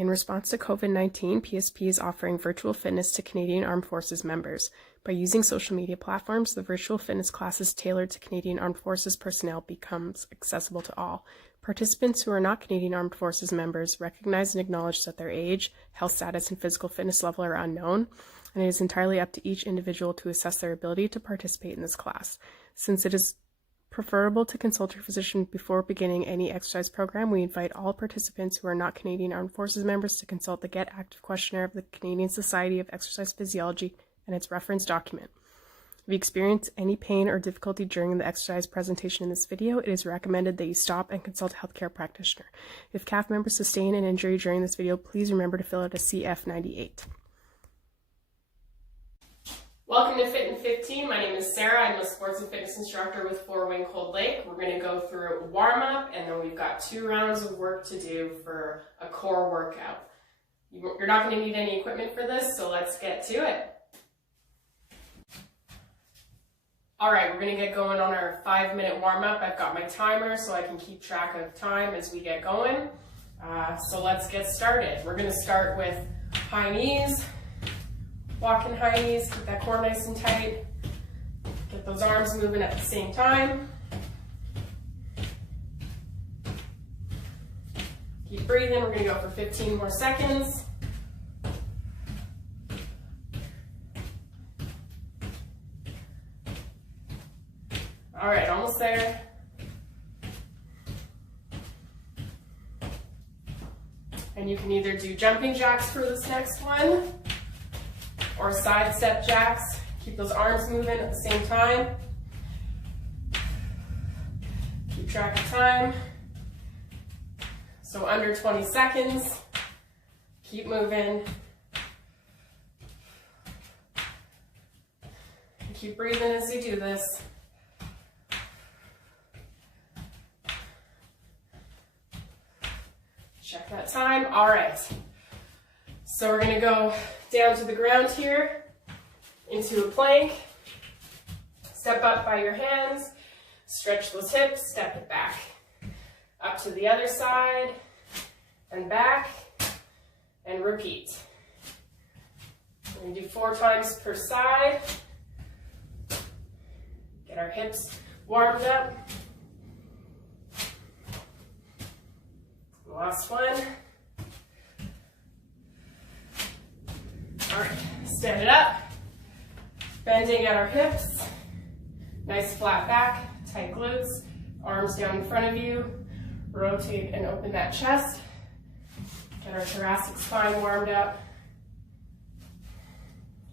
In response to COVID-19, PSP is offering virtual fitness to Canadian Armed Forces members. By using social media platforms, the virtual fitness classes tailored to Canadian Armed Forces personnel becomes accessible to all. Participants who are not Canadian Armed Forces members recognize and acknowledge that their age, health status, and physical fitness level are unknown, and it is entirely up to each individual to assess their ability to participate in this class. Since it is preferable to consult your physician before beginning any exercise program, we invite all participants who are not Canadian Armed Forces members to consult the Get Active Questionnaire of the Canadian Society of Exercise Physiology and its reference document. If you experience any pain or difficulty during the exercise presentation in this video, it is recommended that you stop and consult a healthcare practitioner. If CAF members sustain an injury during this video, please remember to fill out a CF98. Welcome to Fit in 15. My name is Sara. I'm a sports and fitness instructor with Four Wing Cold Lake. We're going to go through warm-up, and then we've got 2 rounds of work to do for a core workout. You're not going to need any equipment for this, so let's get to it. All right, we're going to get going on our 5-minute warm-up. I've got my timer so I can keep track of time as we get going. So let's get started. We're going to start with high knees. Walking high knees, keep that core nice and tight. Get those arms moving at the same time. Keep breathing. We're going to go for 15 more seconds. All right, almost there. And you can either do jumping jacks for this next one, or sidestep jacks. Keep those arms moving at the same time. Keep track of time. So under 20 seconds. Keep moving. Keep breathing as you do this. Check that time. All right. So we're going to go down to the ground here, into a plank. Step up by your hands, stretch those hips, step it back. Up to the other side, and back, and repeat. We're going to do 4 times per side. Get our hips warmed up. Last one. All right, stand it up, bending at our hips, nice flat back, tight glutes, arms down in front of you, rotate and open that chest, get our thoracic spine warmed up.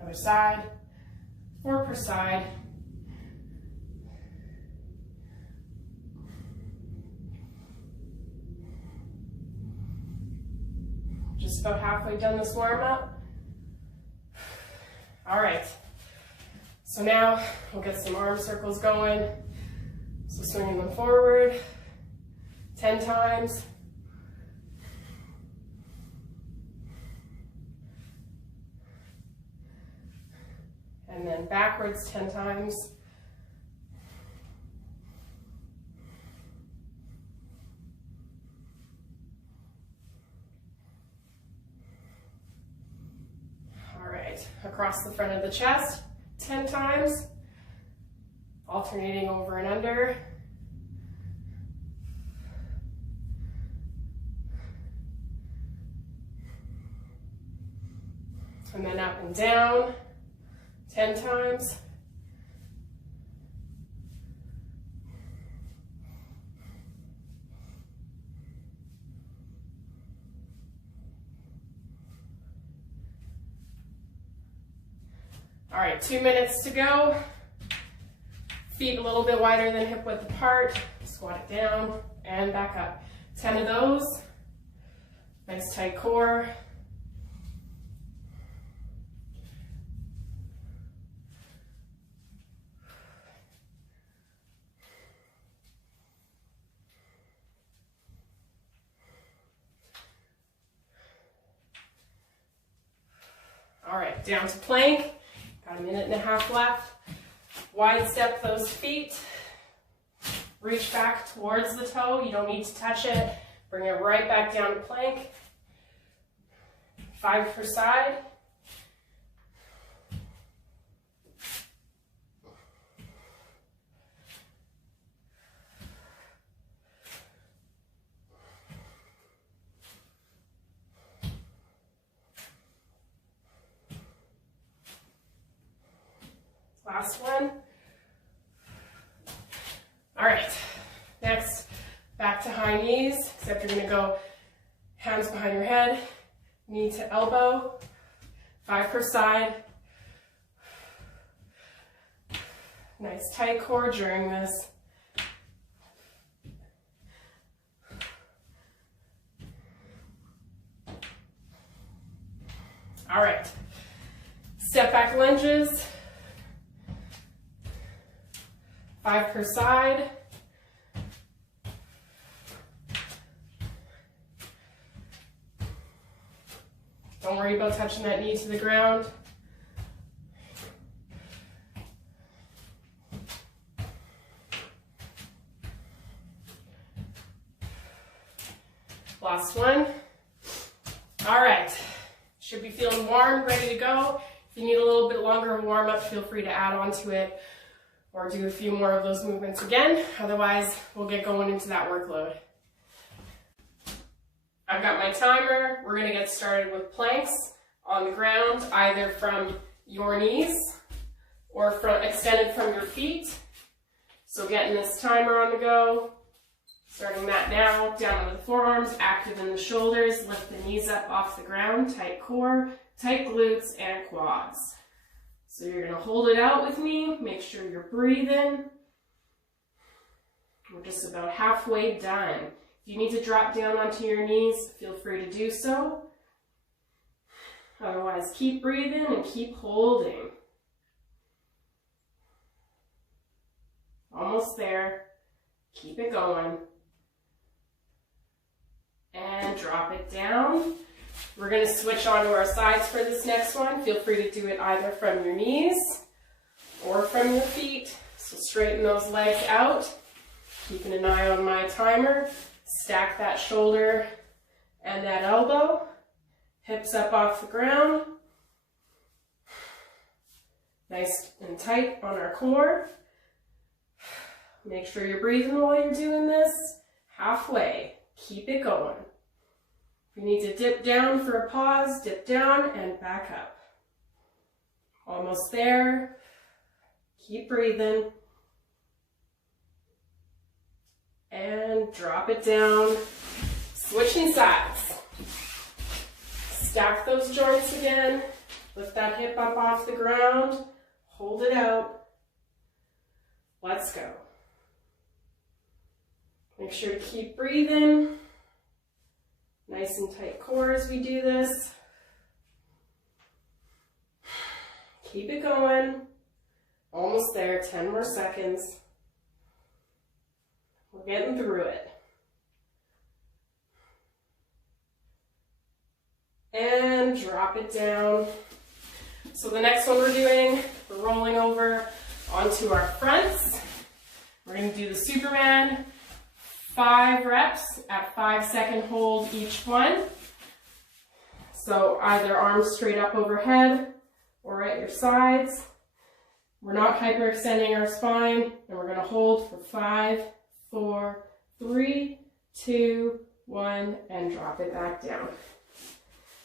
Other side, 4 per side. Just about halfway done this warm up. All right, so now we'll get some arm circles going. So swinging them forward 10 times. And then backwards 10 times. Across the front of the chest 10 times, alternating over and under. And then up and down 10 times. All right, 2 minutes to go. Feet a little bit wider than hip width apart. Squat it down and back up. 10 of those. Nice tight core. All right, down to plank. Got a minute and a half left. Wide step those feet. Reach back towards the toe. You don't need to touch it. Bring it right back down to plank. 5 per side. Last one. All right, next, back to high knees, except you're gonna go hands behind your head, knee to elbow, 5 per side. Nice tight core during this. All right, step back lunges. 5 per side. Don't worry about touching that knee to the ground. Last one. All right, should be feeling warm, ready to go. If you need a little bit longer of a warm up, feel free to add on to it or do a few more of those movements again. Otherwise, we'll get going into that workload. I've got my timer. We're gonna get started with planks on the ground, either from your knees or extended from your feet. So getting this timer on the go, starting that now, down with the forearms, active in the shoulders, lift the knees up off the ground, tight core, tight glutes and quads. So you're gonna hold it out with me, make sure you're breathing. We're just about halfway done. If you need to drop down onto your knees, feel free to do so. Otherwise, keep breathing and keep holding. Almost there. Keep it going. And drop it down. We're going to switch onto our sides for this next one. Feel free to do it either from your knees or from your feet. So straighten those legs out. Keeping an eye on my timer. Stack that shoulder and that elbow. Hips up off the ground. Nice and tight on our core. Make sure you're breathing while you're doing this. Halfway. Keep it going. If you need to dip down for a pause, dip down and back up. Almost there. Keep breathing. And drop it down. Switching sides. Stack those joints again. Lift that hip up off the ground. Hold it out. Let's go. Make sure to keep breathing. Nice and tight core as we do this. Keep it going. Almost there, 10 more seconds. We're getting through it. And drop it down. So the next one we're doing, we're rolling over onto our fronts. We're going to do the Superman. 5 reps at 5-second hold each one. So either arms straight up overhead or at your sides. We're not hyperextending our spine, and we're going to hold for 5, 4, 3, 2, 1, and drop it back down.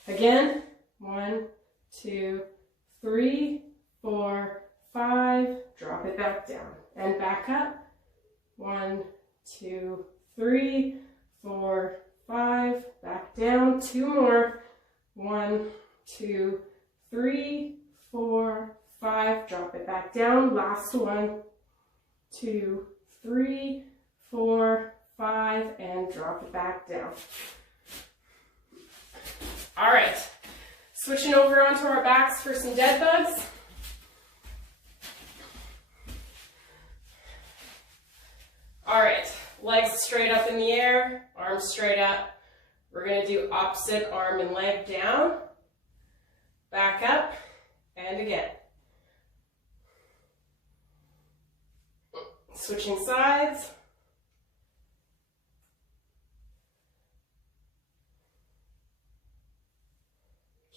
Again, 1, 2, 3, 4, 5, drop it back down, and back up. 1, 2, 3, 4, 5, back down. 2 more. 1, 2, 3, 4, 5, drop it back down. Last one. 2, 3, 4, 5, and drop it back down. All right, switching over onto our backs for some dead bugs. All right, legs straight up in the air, arms straight up. We're gonna do opposite arm and leg down, back up, and again. Switching sides.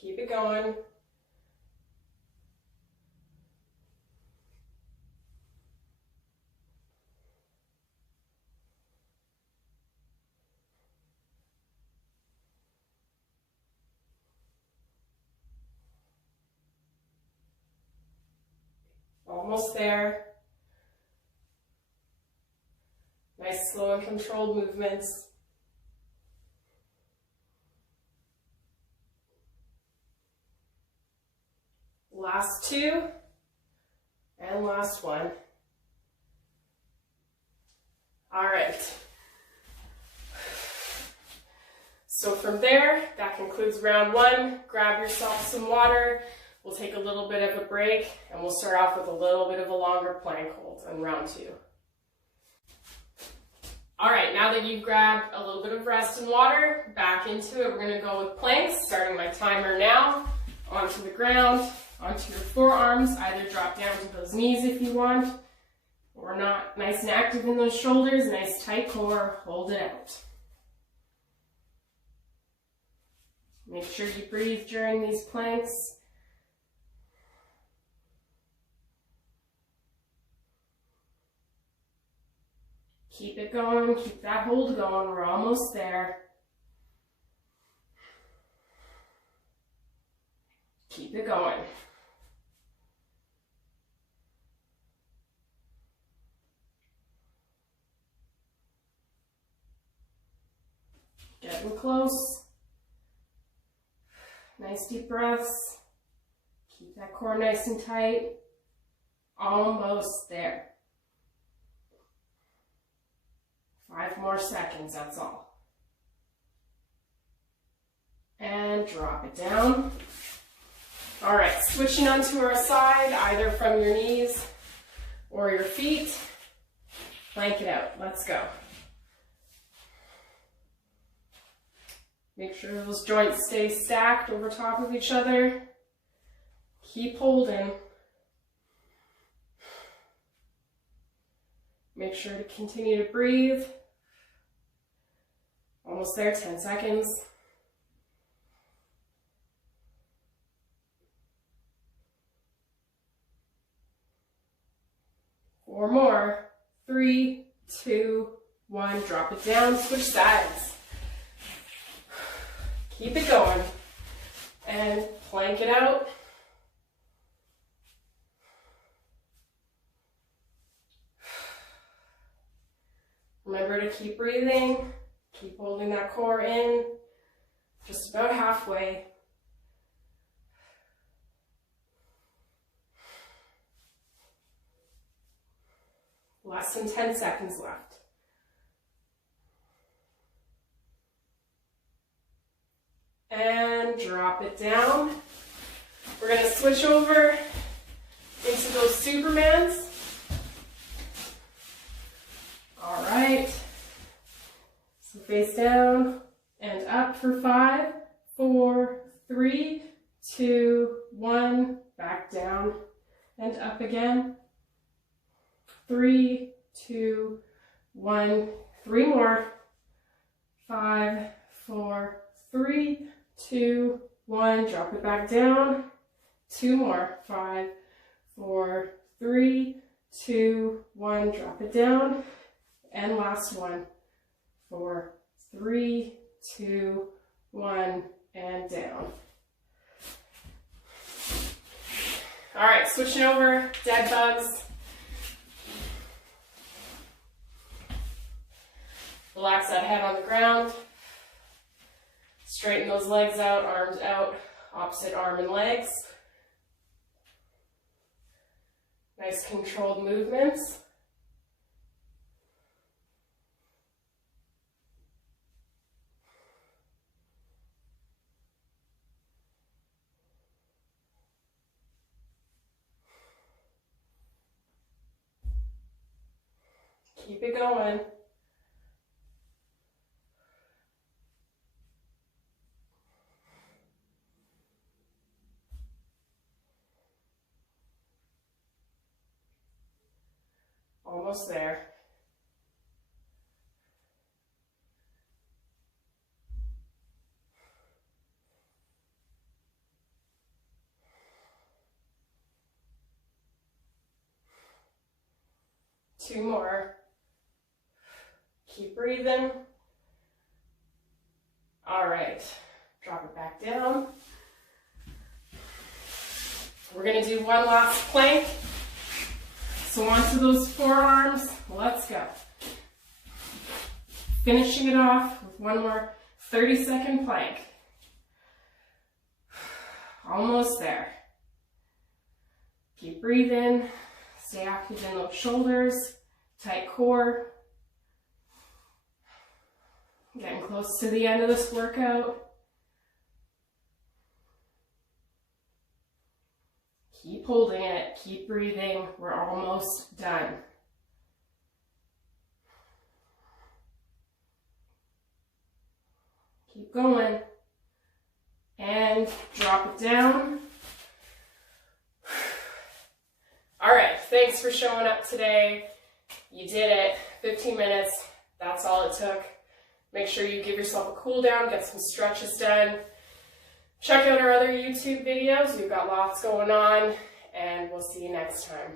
Keep it going. Almost there. Nice, slow and controlled movements. Last two, and last one. All right. So from there, that concludes round one. Grab yourself some water. We'll take a little bit of a break, and we'll start off with a little bit of a longer plank hold in round two. All right, now that you've grabbed a little bit of rest and water, back into it. We're gonna go with planks, starting my timer now. Onto the ground, onto your forearms. Either drop down to those knees if you want, or not. Nice and active in those shoulders, nice tight core, hold it out. Make sure you breathe during these planks. Keep it going, keep that hold going, we're almost there. Keep it going. Getting close. Nice deep breaths. Keep that core nice and tight. Almost there. 5 more seconds, that's all. And drop it down. All right, switching onto our side, either from your knees or your feet. Plank it out, let's go. Make sure those joints stay stacked over top of each other. Keep holding. Make sure to continue to breathe. Almost there, 10 seconds. Four more. 3, 2, 1. Drop it down, switch sides. Keep it going. And plank it out. Remember to keep breathing. Keep holding that core in. Just about halfway. Less than 10 seconds left. And drop it down. We're going to switch over into those Supermans. All right. So face down and up for 5, 4, 3, 2, 1. Back down and up again. 3, 2, 1. 3 more. 5, 4, 3, 2, 1. Drop it back down. 2 more. 5, 4, 3, 2, 1. Drop it down. And last one. 4, 3, 2, 1. And down. All right, switching over. Dead bugs. Relax that head on the ground. Straighten those legs out, arms out, opposite arm and legs. Nice controlled movements. Keep it going. Almost there. 2 more. Keep breathing. All right, drop it back down. We're gonna do one last plank. So onto those forearms, let's go. Finishing it off with one more 30-second plank. Almost there. Keep breathing, stay active in those shoulders, tight core. Getting close to the end of this workout. Keep holding it, keep breathing, we're almost done. Keep going. And drop it down. All right, thanks for showing up today. You did it, 15 minutes, that's all it took. Make sure you give yourself a cool down, get some stretches done. Check out our other YouTube videos. We've got lots going on, and we'll see you next time.